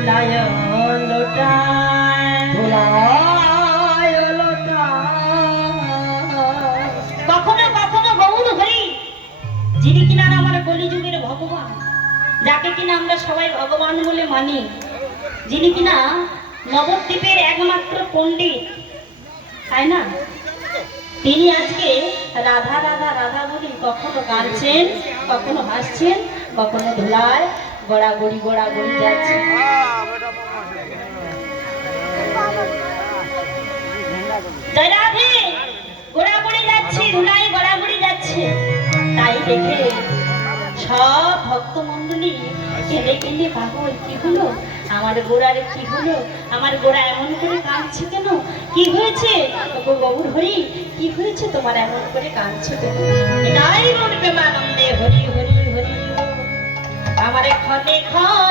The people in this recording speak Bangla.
ধুলায় লোটায় ধুলায় লোটায়। কখনো কখনো গৌর হরি, যিনি কিনা আমার কলিযুগের ভগবান, যাকে কিনা আমরা সবাই ভগবান বলে মানি, যিনি কিনা নবদ্বীপের একমাত্র পণ্ডিত, তাই না? তিনি আজকে রাধা রাধা রাধা বলি কখনো কাঁদছেন, কখনো হাসছেন, কখনো ধুলায় গড়াগড়ি গড়াগড়ি যাচ্ছে। জয় রাধে, গড়াগড়ি যাচ্ছে, ধুলায় গড়াগড়ি যাচ্ছে। তাই দেখে সব ভক্ত মন্ডলী কেঁদে কেঁদে পাগল, কি হলো আমার গোড়ার, কি হলো আমার গোড়া এমন করে কাঁদছে কেন, কি হয়েছে গৌর হরি, কি হয়েছে তোমার এমন করে কাঁদছো কেন? নাই মন প্রেমানন্দে হরি হরি হরি, আমার ক্ষণে ক্ষণ